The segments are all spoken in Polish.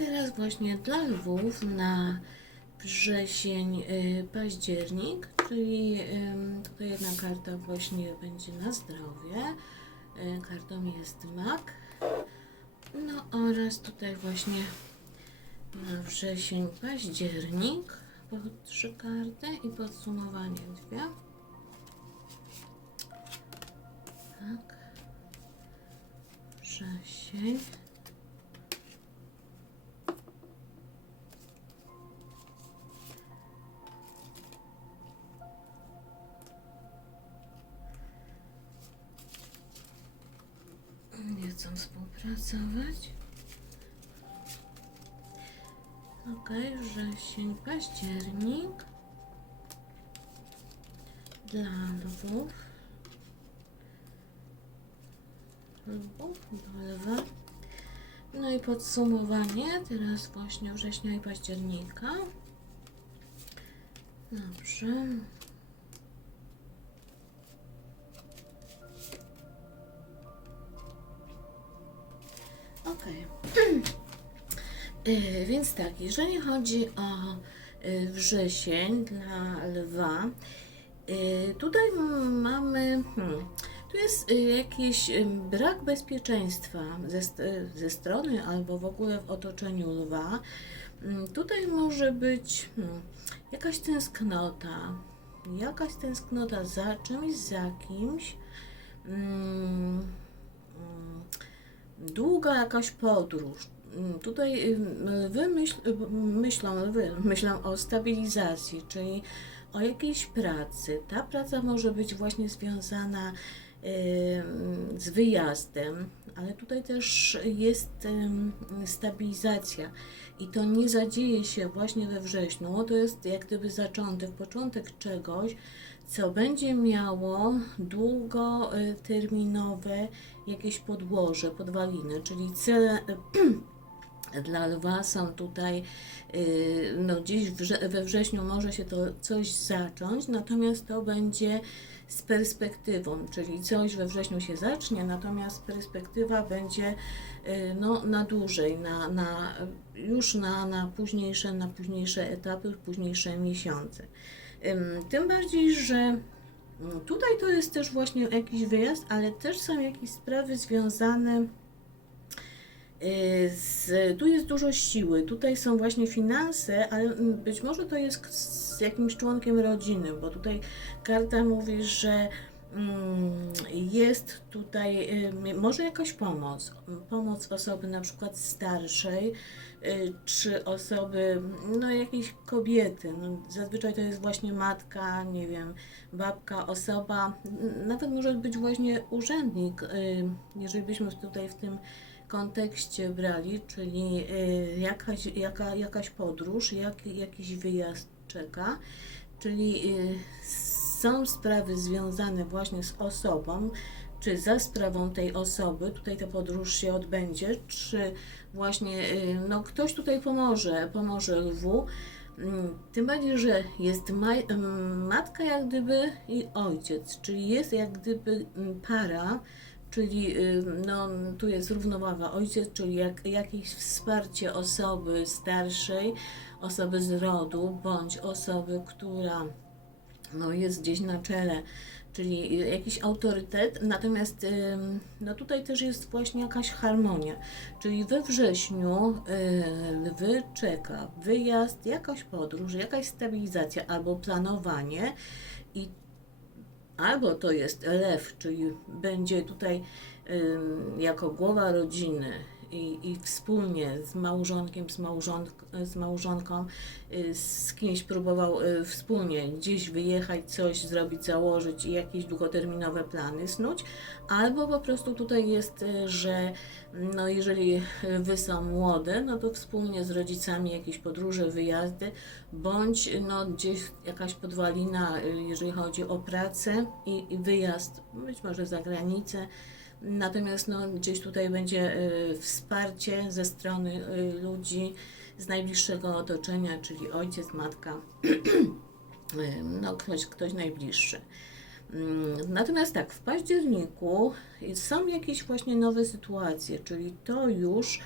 teraz właśnie dla lwów na wrzesień, y, październik, czyli tutaj jedna karta właśnie będzie na zdrowie. Y, Kartą jest mak. No oraz tutaj właśnie na wrzesień, październik po trzy karty i podsumowanie dwie. Tak. Wrzesień. Chcą współpracować. Ok, wrzesień, październik dla lwów. Lwów, do lwa. No i podsumowanie teraz właśnie września i października. Dobrze. Okej. Y, Więc tak, jeżeli chodzi o y, wrzesień dla lwa, y, tutaj mamy, hmm, tu jest jakiś brak bezpieczeństwa ze, ze strony albo w ogóle w otoczeniu lwa. Mm, Tutaj może być hmm, jakaś tęsknota, jakaś tęsknota za czymś, za kimś. Mm, mm, długa jakaś podróż. Mm, Tutaj ym, lwy myśl, myślą, lwy myślą o stabilizacji, czyli o jakiejś pracy. Ta praca może być właśnie związana z wyjazdem, ale tutaj też jest stabilizacja i to nie zadzieje się właśnie we wrześniu. To jest jak gdyby zaczątek, początek czegoś, co będzie miało długoterminowe jakieś podłoże, podwaliny, czyli cele dla lwa są tutaj, y, no gdzieś we wrześniu może się to coś zacząć, natomiast to będzie z perspektywą, czyli coś we wrześniu się zacznie, natomiast perspektywa będzie y, no, na dłużej, na, na, już na, na, późniejsze, na późniejsze etapy, późniejsze miesiące. Ym, Tym bardziej, że mm, tutaj to jest też właśnie jakiś wyjazd, ale też są jakieś sprawy związane z, tu jest dużo siły, tutaj są właśnie finanse, ale być może to jest z jakimś członkiem rodziny, bo tutaj karta mówi, że mm, jest tutaj y, może jakaś pomoc, pomoc osoby na przykład starszej, y, czy osoby, no jakiejś kobiety, no, zazwyczaj to jest właśnie matka, nie wiem, babka, osoba, nawet może być właśnie urzędnik, y, jeżeli byśmy tutaj w tym kontekście brali, czyli y, jakaś, jaka, jakaś podróż, jak, jakiś wyjazd czeka, czyli y, są sprawy związane właśnie z osobą, czy za sprawą tej osoby tutaj ta podróż się odbędzie, czy właśnie y, no, ktoś tutaj pomoże, pomoże lwu. Mm, Tym bardziej, że jest ma- mm, matka jak gdyby i ojciec, czyli jest jak gdyby mm, para, czyli y, no, tu jest równowaga. Ojciec, czyli jak, jakieś wsparcie osoby starszej, osoby z rodu, bądź osoby, która no, jest gdzieś na czele, czyli jakiś autorytet, natomiast ym, no tutaj też jest właśnie jakaś harmonia, czyli we wrześniu y, lwy czeka wyjazd, jakaś podróż, jakaś stabilizacja albo planowanie i albo to jest lew, czyli będzie tutaj jako głowa rodziny i, i wspólnie z małżonkiem, z, małżonk, z małżonką, y, z kimś próbował y, wspólnie gdzieś wyjechać, coś zrobić, założyć i jakieś długoterminowe plany snuć, albo po prostu tutaj jest, y, że no jeżeli wy są młode, no to wspólnie z rodzicami jakieś podróże, wyjazdy, bądź no gdzieś jakaś podwalina, jeżeli chodzi o pracę i, i wyjazd, być może za granicę, Natomiast no, gdzieś tutaj będzie y, wsparcie ze strony y, ludzi z najbliższego otoczenia, czyli ojciec, matka, y, no, ktoś, ktoś najbliższy. Mm, Natomiast tak, w październiku są jakieś właśnie nowe sytuacje, czyli to już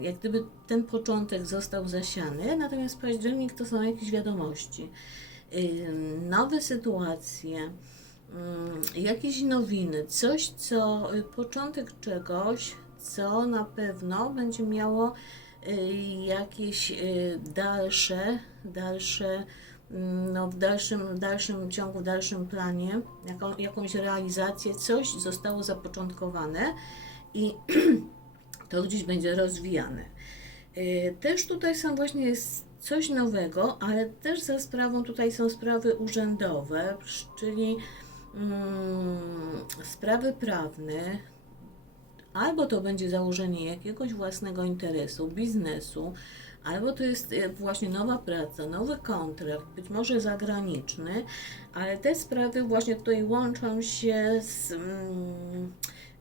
jak gdyby ten początek został zasiany, natomiast październik to są jakieś wiadomości, nowe sytuacje, mm, jakieś nowiny, coś, co y, początek czegoś, co na pewno będzie miało y, jakieś y, dalsze, dalsze, mm, no w dalszym, dalszym ciągu, dalszym planie, jaką, jakąś realizację, coś zostało zapoczątkowane i to gdzieś będzie rozwijane. Też tutaj są właśnie jest coś nowego, ale też za sprawą tutaj są sprawy urzędowe, czyli mm, sprawy prawne, albo to będzie założenie jakiegoś własnego interesu, biznesu, albo to jest e, właśnie nowa praca, nowy kontrakt, być może zagraniczny, ale te sprawy właśnie tutaj łączą się z, mm,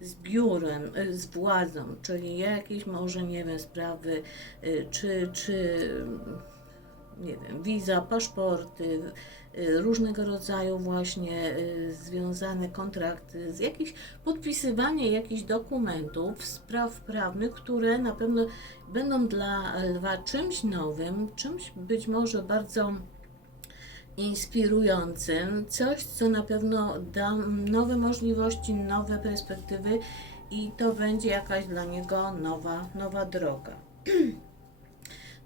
z biurem, e, z władzą, czyli jakieś może, nie wiem, sprawy, e, czy, czy nie wiem, wiza, paszporty, y, różnego rodzaju właśnie y, związane kontrakty, z jakieś podpisywanie jakichś dokumentów, spraw prawnych, które na pewno będą dla lwa czymś nowym, czymś być może bardzo inspirującym, coś, co na pewno da nowe możliwości, nowe perspektywy i to będzie jakaś dla niego nowa, nowa droga.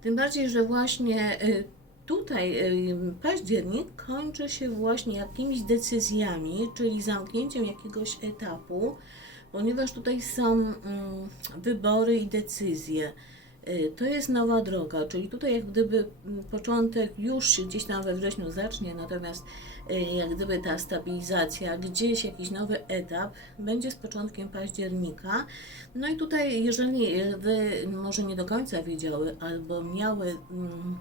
Tym bardziej, że właśnie y, tutaj y, październik kończy się właśnie jakimiś decyzjami, czyli zamknięciem jakiegoś etapu, ponieważ tutaj są mm, wybory i decyzje. Y, To jest nowa droga, czyli tutaj jak gdyby mm, początek już się gdzieś tam we wrześniu zacznie, natomiast y, jak gdyby ta stabilizacja, gdzieś jakiś nowy etap będzie z początkiem października. No i tutaj, jeżeli wy może nie do końca wiedziały albo miały mm,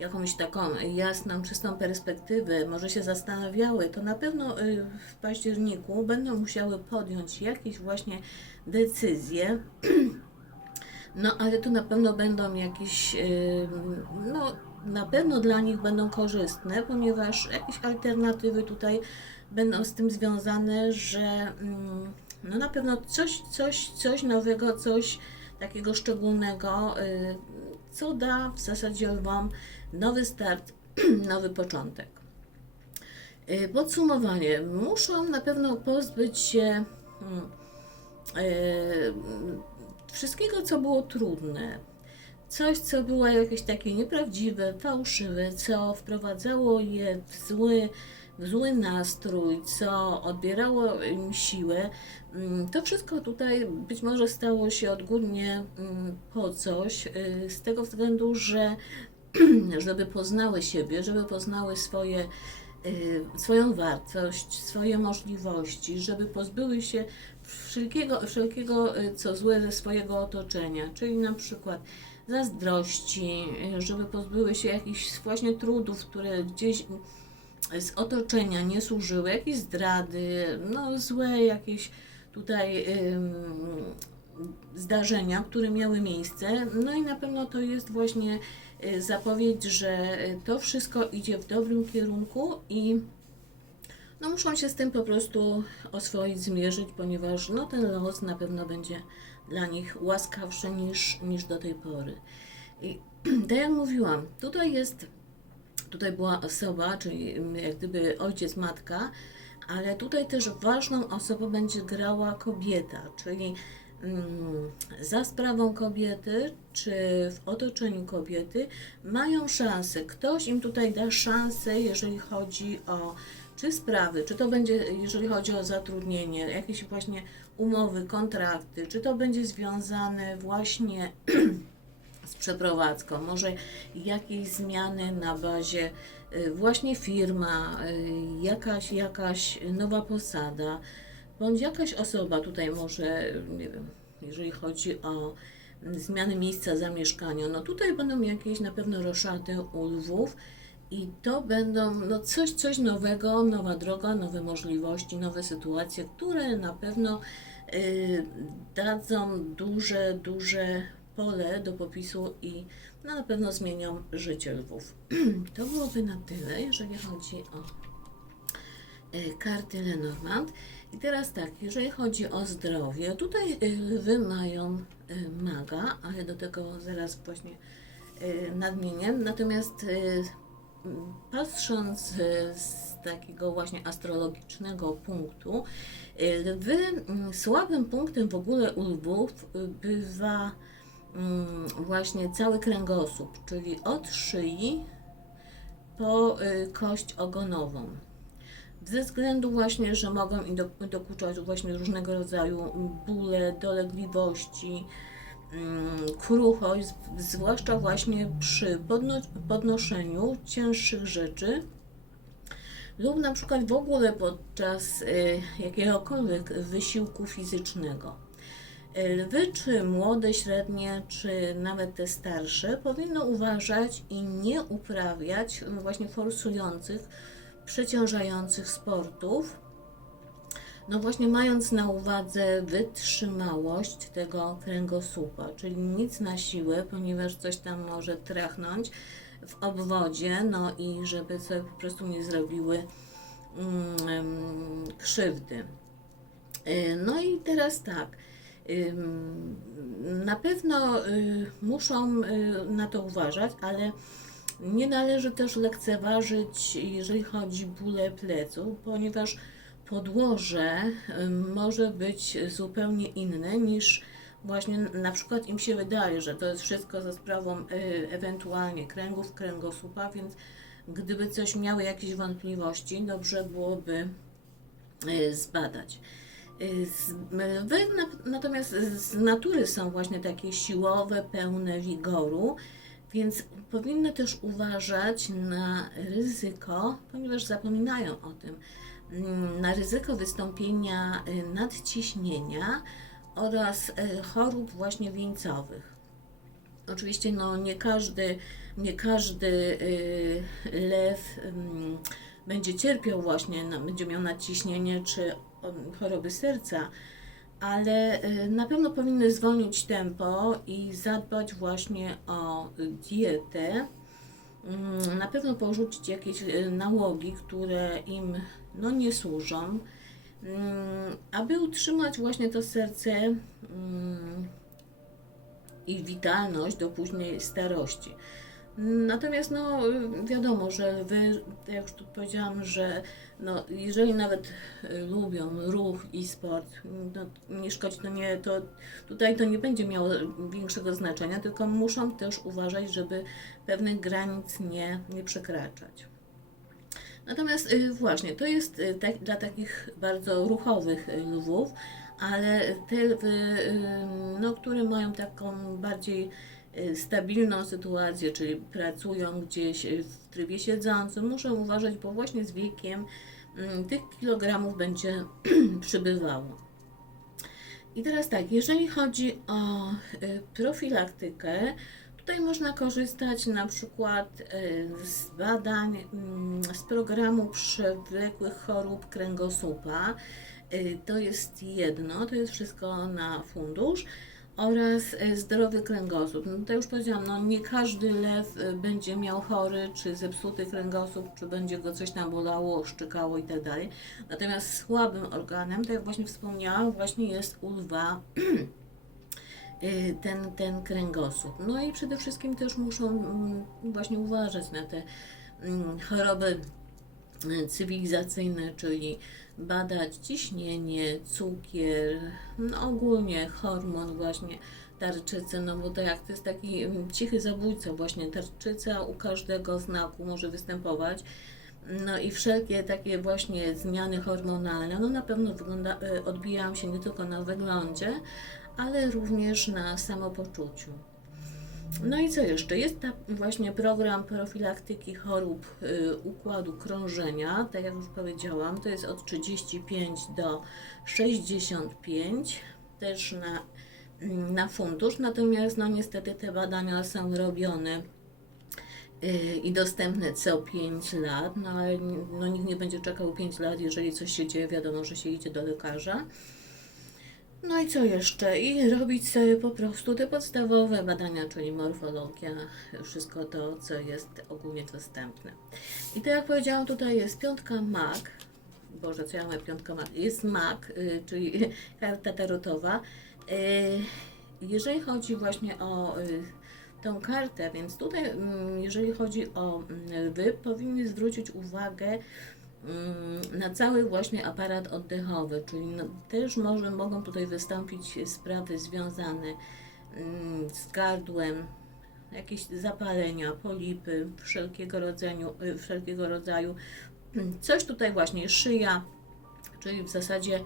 jakąś taką jasną, czystą perspektywę, może się zastanawiały, to na pewno y, w październiku będą musiały podjąć jakieś właśnie decyzje. No, ale tu na pewno będą jakieś, y, no, na pewno dla nich będą korzystne, ponieważ jakieś alternatywy tutaj będą z tym związane, że mm, no na pewno coś, coś, coś nowego, coś takiego szczególnego, y, co da w zasadzie lwom nowy start, nowy początek. Y, Podsumowanie. Muszą na pewno pozbyć się mm, wszystkiego, co było trudne. Coś, co było jakieś takie nieprawdziwe, fałszywe, co wprowadzało je w zły, w zły nastrój, co odbierało im siłę. Mm, To wszystko tutaj być może stało się odgórnie mm, po coś, y, z tego względu, że żeby poznały siebie, żeby poznały swoje, y, swoją wartość, swoje możliwości, żeby pozbyły się wszelkiego, wszelkiego, y, co złe ze swojego otoczenia, czyli na przykład zazdrości, y, żeby pozbyły się jakichś właśnie trudów, które gdzieś z otoczenia nie służyły, jakieś zdrady, no złe jakieś tutaj ym, zdarzenia, które miały miejsce. No i na pewno to jest właśnie y, zapowiedź, że y, to wszystko idzie w dobrym kierunku i no muszą się z tym po prostu oswoić, zmierzyć, ponieważ no ten los na pewno będzie dla nich łaskawszy niż, niż do tej pory. I tak jak mówiłam, tutaj jest, tutaj była osoba, czyli mm, jak gdyby ojciec, matka, ale tutaj też ważną osobą będzie grała kobieta, czyli mm, za sprawą kobiety, czy w otoczeniu kobiety mają szansę. Ktoś im tutaj da szansę, jeżeli chodzi o czy sprawy, czy to będzie, jeżeli chodzi o zatrudnienie, jakieś właśnie umowy, kontrakty, czy to będzie związane właśnie z przeprowadzką, może jakieś zmiany na bazie y, właśnie firma, y, jakaś, jakaś nowa posada, bądź jakaś osoba tutaj może, nie wiem, jeżeli chodzi o zmiany miejsca zamieszkania, no tutaj będą jakieś na pewno roszaty u lwów i to będą no coś, coś nowego, nowa droga, nowe możliwości, nowe sytuacje, które na pewno y, dadzą duże, duże pole do popisu i no, na pewno zmienią życie lwów. to byłoby na tyle, jeżeli chodzi o y, karty Lenormand. I teraz tak, jeżeli chodzi o zdrowie, tutaj y, lwy mają maga, ale do tego zaraz właśnie nadmienię. Natomiast patrząc y, z takiego właśnie astrologicznego punktu, lwy mm, słabym punktem w ogóle u lwów y, bywa mm, właśnie cały kręgosłup, czyli od szyi po kość ogonową. Ze względu właśnie, że mogą im do, dokuczać właśnie różnego rodzaju bóle, dolegliwości, kruchość, z- zwłaszcza właśnie przy podno, podnoszeniu cięższych rzeczy lub na przykład w ogóle podczas y, jakiegokolwiek wysiłku fizycznego. Y, Lwy, czy młode, średnie, czy nawet te starsze, powinno uważać i nie uprawiać mm, właśnie forsujących, przeciążających sportów. No właśnie mając na uwadze wytrzymałość tego kręgosłupa, czyli nic na siłę, ponieważ coś tam może trachnąć w obwodzie, no i żeby sobie po prostu nie zrobiły mm, krzywdy. Y, No i teraz tak. ym, Na pewno y, muszą y, na to uważać, ale nie należy też lekceważyć, jeżeli chodzi bóle pleców, ponieważ podłoże może być zupełnie inne niż właśnie na przykład im się wydaje, że to jest wszystko za sprawą y, ewentualnie kręgów, kręgosłupa, więc gdyby coś miały jakieś wątpliwości, dobrze byłoby y, zbadać. Y, Lwy na- natomiast z natury są właśnie takie siłowe, pełne wigoru, więc powinny też uważać na ryzyko, ponieważ zapominają o tym, na ryzyko wystąpienia y, nadciśnienia oraz y, chorób właśnie wieńcowych. Oczywiście no, nie każdy, nie każdy y, lew ym, będzie cierpiał właśnie, no, będzie miał nadciśnienie czy um, choroby serca, ale na pewno powinny zwolnić tempo i zadbać właśnie o dietę. Mm, Na pewno porzucić jakieś nałogi, które im no, nie służą, Mm, aby utrzymać właśnie to serce mm, i witalność do później starości. Natomiast no wiadomo, że wy, tak jak już tu powiedziałam, że no, jeżeli nawet y, lubią ruch i sport, no, nie szkodzi, to nie, to tutaj to nie będzie miało większego znaczenia, tylko muszą też uważać, żeby pewnych granic nie, nie przekraczać. Natomiast y, właśnie, to jest y, tak, dla takich bardzo ruchowych y, lwów, ale te lwy, no, które mają taką bardziej stabilną sytuację, czyli pracują gdzieś w trybie siedzącym, muszą uważać, bo właśnie z wiekiem mm, tych kilogramów będzie przybywało. I teraz tak, jeżeli chodzi o profilaktykę, tutaj można korzystać na przykład y, z badań mm, z programu przewlekłych chorób kręgosłupa. Y, To jest jedno, to jest wszystko na fundusz. Oraz y, zdrowy kręgosłup. No to już powiedziałam, no nie każdy lew będzie miał chory, czy zepsuty kręgosłup, czy będzie go coś tam bolało, szczykało i tak. Natomiast słabym organem, tak jak właśnie wspomniałam, właśnie jest u lwa y, ten, ten kręgosłup. No i przede wszystkim też muszą mm, właśnie uważać na te mm, choroby y, cywilizacyjne, czyli badać ciśnienie, cukier, no ogólnie hormon właśnie tarczycy, no bo to jak to jest taki mm, cichy zabójca właśnie, tarczyca u każdego znaku może występować. No i wszelkie takie właśnie zmiany hormonalne, no na pewno wygląda, y, odbijają się nie tylko na wyglądzie, ale również na samopoczuciu. No i co jeszcze? Jest ta właśnie program profilaktyki chorób y, układu krążenia, tak jak już powiedziałam, to jest od 35 do 65, też na, mm, na fundusz, natomiast no niestety te badania są robione y, i dostępne co 5 lat, no ale no, nikt nie będzie czekał 5 lat, jeżeli coś się dzieje, wiadomo, że się idzie do lekarza. No i co jeszcze? I robić sobie po prostu te podstawowe badania, czyli morfologia, wszystko to, co jest ogólnie dostępne. I tak jak powiedziałam, tutaj jest piątka MAG, Boże, co ja mówię, piątka mak. Jest mak, y, czyli karta tarotowa. Y, jeżeli chodzi właśnie o y, tą kartę, więc tutaj, mm, jeżeli chodzi o mm, lwy, powinny zwrócić uwagę na cały właśnie aparat oddechowy, czyli no, też może, mogą tutaj wystąpić sprawy związane mm, z gardłem, jakieś zapalenia, polipy wszelkiego rodzaju, y, wszelkiego rodzaju. Coś tutaj właśnie szyja, czyli w zasadzie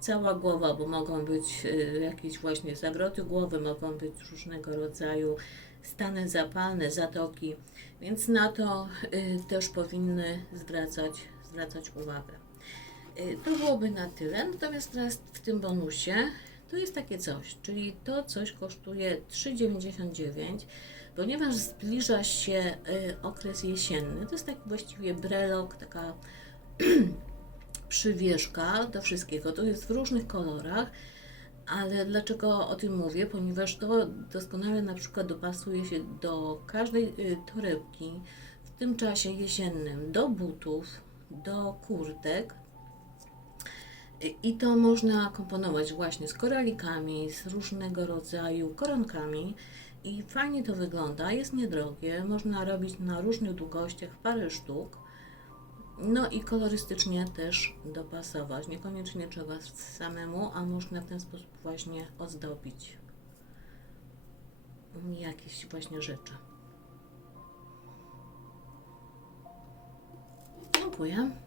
cała głowa, bo mogą być y, jakieś właśnie zawroty głowy, mogą być różnego rodzaju stany zapalne, zatoki, więc na to y, też powinny zwracać, zwracać uwagę. Y, To byłoby na tyle, natomiast teraz w tym bonusie to jest takie coś, czyli to coś kosztuje 3,99, ponieważ zbliża się y, okres jesienny. To jest taki właściwie brelok, taka przywieszka do wszystkiego. To jest w różnych kolorach, ale dlaczego o tym mówię? Ponieważ to doskonale na przykład dopasuje się do każdej y, torebki w tym czasie jesiennym, do butów, do kurtek. I- to można komponować właśnie z koralikami, z różnego rodzaju koronkami. I fajnie to wygląda, jest niedrogie, można robić na różnych długościach parę sztuk. No i kolorystycznie też dopasować. Niekoniecznie trzeba samemu, a można w ten sposób właśnie ozdobić jakieś właśnie rzeczy. 보여?